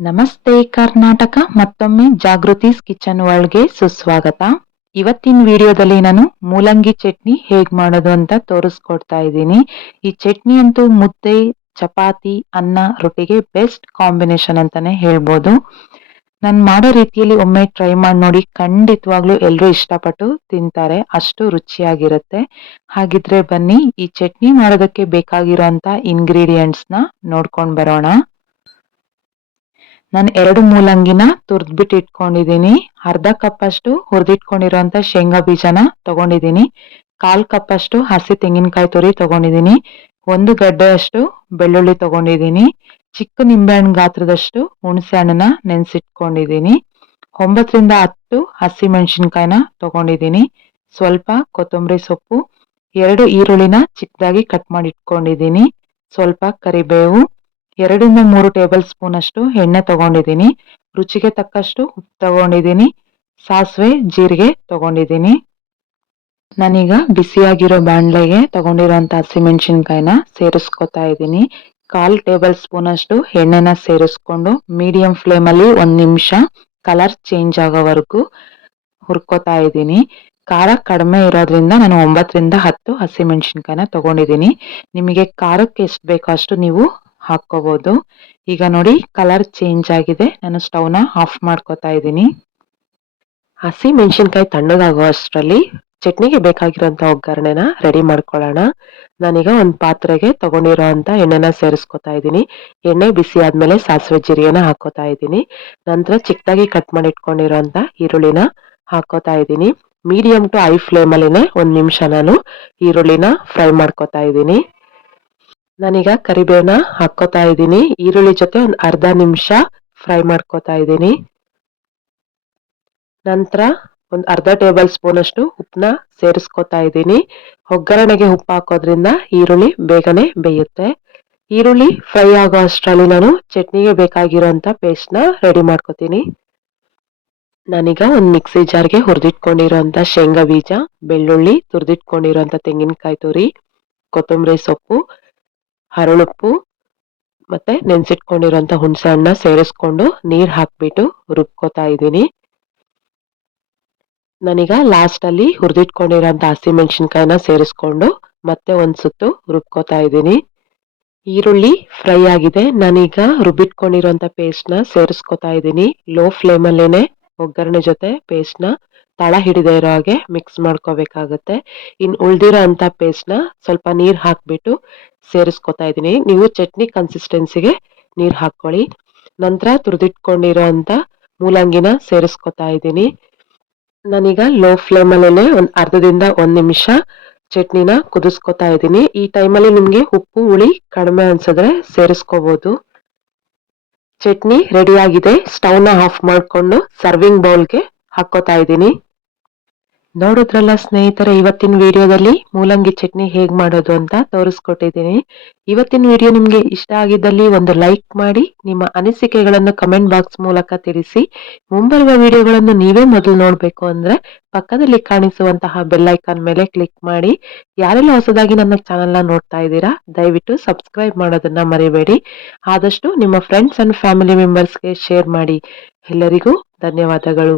ನಮಸ್ತೆ ಕರ್ನಾಟಕ, ಮತ್ತೊಮ್ಮೆ ಜಾಗೃತಿಸ್ ಕಿಚನ್ ವರ್ಲ್ಡ್ಗೆ ಸುಸ್ವಾಗತ. ಇವತ್ತಿನ ವಿಡಿಯೋದಲ್ಲಿ ನಾನು ಮೂಲಂಗಿ ಚಟ್ನಿ ಹೇಗೆ ಮಾಡೋದು ಅಂತ ತೋರಿಸ್ಕೊಡ್ತಾ ಇದ್ದೀನಿ. ಈ ಚಟ್ನಿ ಅಂತೂ ಮುದ್ದೆ, ಚಪಾತಿ, ಅನ್ನ ರೊಟ್ಟಿಗೆ ಬೆಸ್ಟ್ ಕಾಂಬಿನೇಷನ್ ಅಂತಾನೆ ಹೇಳ್ಬೋದು. ನಾನು ಮಾಡೋ ರೀತಿಯಲ್ಲಿ ಒಮ್ಮೆ ಟ್ರೈ ಮಾಡಿ ನೋಡಿ, ಖಂಡಿತವಾಗ್ಲೂ ಎಲ್ಲರೂ ಇಷ್ಟಪಟ್ಟು ತಿಂತಾರೆ, ಅಷ್ಟು ರುಚಿಯಾಗಿರುತ್ತೆ. ಹಾಗಿದ್ರೆ ಬನ್ನಿ, ಈ ಚಟ್ನಿ ಮಾಡೋದಕ್ಕೆ ಬೇಕಾಗಿರೋಂಥ ಇಂಗ್ರೀಡಿಯೆಂಟ್ಸ್ನ ನೋಡ್ಕೊಂಡು ಬರೋಣ. ನಾನು ಎರಡು ಮೂಲಂಗಿನ ತುರ್ದ್ಬಿಟ್ಟು ಇಟ್ಕೊಂಡಿದ್ದೀನಿ ಅರ್ಧ ಕಪ್ ಅಷ್ಟು ಶೇಂಗಾ ಬೀಜನ ತಗೊಂಡಿದ್ದೀನಿ ಕಾಲ್ ಕಪ್ ಅಷ್ಟು ಹಸಿ ತೆಂಗಿನಕಾಯಿ ತುರಿ ತಗೊಂಡಿದ್ದೀನಿ ಒಂದು ಗಡ್ಡೆಯಷ್ಟು ಬೆಳ್ಳುಳ್ಳಿ ತಗೊಂಡಿದ್ದೀನಿ ಚಿಕ್ಕ ನಿಂಬೆಹಣ್ಣು ಗಾತ್ರದಷ್ಟು ಹುಣಸೆ ಹಣ್ಣನ್ನ ನೆನೆಸಿಟ್ಕೊಂಡಿದ್ದೀನಿ ಒಂಬತ್ತರಿಂದ ಹತ್ತು ಹಸಿ ಮೆಣಸಿನ್ಕಾಯಿನ ತಗೊಂಡಿದ್ದೀನಿ ಸ್ವಲ್ಪ ಕೊತ್ತಂಬರಿ ಸೊಪ್ಪು, ಎರಡು ಈರುಳ್ಳಿನ ಚಿಕ್ಕದಾಗಿ ಕಟ್ ಮಾಡಿ ಇಟ್ಕೊಂಡಿದ್ದೀನಿ ಸ್ವಲ್ಪ ಕರಿಬೇವು ಎರಡರಿಂದ ಮೂರು ಟೇಬಲ್ ಸ್ಪೂನ್ ಅಷ್ಟು ಎಣ್ಣೆ ತಗೊಂಡಿದ್ದೀನಿ. ರುಚಿಗೆ ತಕ್ಕಷ್ಟು ಉಪ್ಪು ತಗೊಂಡಿದ್ದೀನಿ. ಸಾಸಿವೆ, ಜೀರಿಗೆ ತಗೊಂಡಿದ್ದೀನಿ. ನಾನೀಗ ಬಿಸಿಯಾಗಿರೋ ಬಾಣಲೆಗೆ ತಗೊಂಡಿರೋಂಥ ಹಸಿಮೆಣಸಿನ್ಕಾಯಿನ ಸೇರಿಸ್ಕೊತಾ ಇದ್ದೀನಿ. ಕಾಲು ಟೇಬಲ್ ಸ್ಪೂನ್ ಅಷ್ಟು ಎಣ್ಣೆನ ಸೇರಿಸ್ಕೊಂಡು ಮೀಡಿಯಂ ಫ್ಲೇಮಲ್ಲಿ ಒಂದು ನಿಮಿಷ ಕಲರ್ ಚೇಂಜ್ ಆಗೋವರೆಗೂ ಹುರ್ಕೋತಾ ಇದ್ದೀನಿ. ಖಾರ ಕಡಿಮೆ ಇರೋದ್ರಿಂದ ನಾನು ಒಂಬತ್ತರಿಂದ ಹತ್ತು ಹಸಿಮೆಣಸಿನ್ಕಾಯಿನ ತಗೊಂಡಿದ್ದೀನಿ. ನಿಮಗೆ ಖಾರಕ್ಕೆ ಎಷ್ಟು ಬೇಕೋ ಅಷ್ಟು ನೀವು ಹಾಕ್ಕೋಬಹುದು ಈಗ ನೋಡಿ ಕಲರ್ ಚೇಂಜ್ ಆಗಿದೆ. ನಾನು ಸ್ಟವ್ನ ಆಫ್ ಮಾಡ್ಕೋತಾ ಇದ್ದೀನಿ. ಹಸಿ ಮೆಣಸಿನ್ಕಾಯಿ ತಣ್ಣಗಾಗೋ ಅಷ್ಟರಲ್ಲಿ ಚಟ್ನಿಗೆ ಬೇಕಾಗಿರೋಂಥ ಒಗ್ಗರಣೆನ ರೆಡಿ ಮಾಡ್ಕೊಳ್ಳೋಣ. ನಾನೀಗ ಒಂದು ಪಾತ್ರೆಗೆ ತಗೊಂಡಿರೋ ಅಂತ ಎಣ್ಣೆನ ಸೇರಿಸ್ಕೊತಾ ಇದ್ದೀನಿ. ಎಣ್ಣೆ ಬಿಸಿ ಆದ್ಮೇಲೆ ಸಾಸಿವೆ ಜೀರಿಗೆನ ಹಾಕೋತಾ ಇದ್ದೀನಿ. ನಂತರ ಚಿಕ್ಕದಾಗಿ ಕಟ್ ಮಾಡಿ ಇಟ್ಕೊಂಡಿರೋ ಅಂತ ಈರುಳ್ಳಿನ ಹಾಕೋತಾ ಇದ್ದೀನಿ. ಮೀಡಿಯಂ ಟು ಐ ಫ್ಲೇಮಲ್ಲಿನೇ ಒಂದು ನಿಮಿಷ ನಾನು ಈರುಳ್ಳಿನ ಫ್ರೈ ಮಾಡ್ಕೋತಾ ಇದ್ದೀನಿ. ನಾನೀಗ ಕರಿಬೇವನ ಹಾಕೋತಾ ಇದ್ದೀನಿ. ಈರುಳ್ಳಿ ಜೊತೆ ಒಂದು ಅರ್ಧ ನಿಮಿಷ ಫ್ರೈ ಮಾಡ್ಕೋತಾ ಇದ್ದೀನಿ. ನಂತರ ಒಂದು ಅರ್ಧ ಟೇಬಲ್ ಸ್ಪೂನ್ ಅಷ್ಟು ಉಪ್ಪನ್ನ ಸೇರಿಸ್ಕೊತಾ ಇದ್ದೀನಿ. ಒಗ್ಗರಣೆಗೆ ಉಪ್ಪು ಹಾಕೋದ್ರಿಂದ ಈರುಳ್ಳಿ ಬೇಗನೆ ಬೇಯುತ್ತೆ. ಈರುಳ್ಳಿ ಫ್ರೈ ಆಗೋ ಅಷ್ಟರಲ್ಲಿ ನಾನು ಚಟ್ನಿಗೆ ಬೇಕಾಗಿರೋಂಥ ಪೇಸ್ಟ್ನ ರೆಡಿ ಮಾಡ್ಕೋತೀನಿ. ನಾನೀಗ ಒಂದು ಮಿಕ್ಸಿ ಜಾರ್ಗೆ ಹುರಿದಿಟ್ಕೊಂಡಿರೋಂಥ ಶೇಂಗಾ ಬೀಜ, ಬೆಳ್ಳುಳ್ಳಿ ತುರಿದಿಟ್ಕೊಂಡಿರೋಂಥ ತೆಂಗಿನಕಾಯಿ ತುರಿ, ಕೊತ್ತಂಬರಿ ಸೊಪ್ಪು ಹರಳುಪ್ಪು ಮತ್ತೆ ನೆನ್ಸಿಟ್ಕೊಂಡಿರೋಂಥ ಹುಣಸೆ ಹಣ್ಣ ಸೇರಿಸ್ಕೊಂಡು ನೀರು ಹಾಕ್ಬಿಟ್ಟು ರುಬ್ಕೋತಾ ಇದ್ದೀನಿ. ನಾನೀಗ ಲಾಸ್ಟ್ ಅಲ್ಲಿ ಹುರಿದಿಟ್ಕೊಂಡಿರೋಂಥ ಹಸಿಮೆಣಸಿನ್ಕಾಯಿನ ಸೇರಿಸ್ಕೊಂಡು ಮತ್ತೆ ಒಂದ್ ಸುತ್ತು ರುಬ್ಕೋತಾ ಇದ್ದೀನಿ. ಈರುಳ್ಳಿ ಫ್ರೈ ಆಗಿದೆ. ನಾನೀಗ ರುಬ್ಬಿಟ್ಕೊಂಡಿರೋಂಥ ಪೇಸ್ಟ್ನ ಸೇರಿಸ್ಕೊತಾ ಇದ್ದೀನಿ. ಲೋ ಫ್ಲೇಮಲ್ಲೇನೆ ಒಗ್ಗರಣೆ ಜೊತೆ ಪೇಸ್ಟ್ನ ತಳ ಹಿಡಿದೇ ಇರೋ ಹಾಗೆ ಮಿಕ್ಸ್ ಮಾಡ್ಕೋಬೇಕಾಗತ್ತೆ. ಇನ್ನು ಉಳ್ದಿರೋ ಅಂಥ ಪೇಸ್ಟ್ನ ಸ್ವಲ್ಪ ನೀರು ಹಾಕ್ಬಿಟ್ಟು ಸೇರಿಸ್ಕೊತಾ ಇದ್ದೀನಿ. ನೀವು ಚಟ್ನಿ ಕನ್ಸಿಸ್ಟೆನ್ಸಿಗೆ ನೀರು ಹಾಕ್ಕೊಳ್ಳಿ. ನಂತರ ತುರಿದಿಟ್ಕೊಂಡಿರೋ ಅಂಥ ಮೂಲಂಗಿನ ಸೇರಿಸ್ಕೊತಾ ಇದ್ದೀನಿ. ನಾನೀಗ ಲೋ ಫ್ಲೇಮಲ್ಲೇ ಒಂದು ಅರ್ಧದಿಂದ ಒಂದು ನಿಮಿಷ ಚಟ್ನಿನ ಕುದಿಸ್ಕೊತಾ ಇದ್ದೀನಿ. ಈ ಟೈಮಲ್ಲಿ ನಿಮಗೆ ಉಪ್ಪು, ಹುಳಿ ಕಡಿಮೆ ಅನ್ಸಿದ್ರೆ ಸೇರಿಸ್ಕೋಬಹುದು ಚಟ್ನಿ ರೆಡಿ ಆಗಿದೆ. ಆಫ್ ಮಾಡಿಕೊಂಡು ಸರ್ವಿಂಗ್ ಬೌಲ್ಗೆ ಹಾಕೋತಾ ಇದ್ದೀನಿ. ನೋಡಿದ್ರಲ್ಲ ಸ್ನೇಹಿತರೆ, ಇವತ್ತಿನ ವಿಡಿಯೋದಲ್ಲಿ ಮೂಲಂಗಿ ಚಟ್ನಿ ಹೇಗ್ ಮಾಡೋದು ಅಂತ ತೋರಿಸ್ಕೊಟ್ಟಿದ್ದೀನಿ. ಇವತ್ತಿನ ವಿಡಿಯೋ ನಿಮಗೆ ಇಷ್ಟ ಆಗಿದ್ದಲ್ಲಿ ಒಂದು ಲೈಕ್ ಮಾಡಿ, ನಿಮ್ಮ ಅನಿಸಿಕೆಗಳನ್ನು ಕಮೆಂಟ್ ಬಾಕ್ಸ್ ಮೂಲಕ ತಿಳಿಸಿ. ಮುಂಬರುವ ವಿಡಿಯೋಗಳನ್ನು ನೀವೇ ಮೊದಲು ನೋಡಬೇಕು ಅಂದ್ರೆ ಪಕ್ಕದಲ್ಲಿ ಕಾಣಿಸುವಂತಹ ಬೆಲ್ ಐಕಾನ್ ಮೇಲೆ ಕ್ಲಿಕ್ ಮಾಡಿ. ಯಾರೆಲ್ಲ ಹೊಸದಾಗಿ ನನ್ನ ಚಾನೆಲ್ನ ನೋಡ್ತಾ ಇದ್ದೀರಾ, ದಯವಿಟ್ಟು ಸಬ್ಸ್ಕ್ರೈಬ್ ಮಾಡೋದನ್ನ ಮರಿಬೇಡಿ. ಆದಷ್ಟು ನಿಮ್ಮ ಫ್ರೆಂಡ್ಸ್ ಅಂಡ್ ಫ್ಯಾಮಿಲಿ ಮೆಂಬರ್ಸ್ಗೆ ಶೇರ್ ಮಾಡಿ. ಎಲ್ಲರಿಗೂ ಧನ್ಯವಾದಗಳು.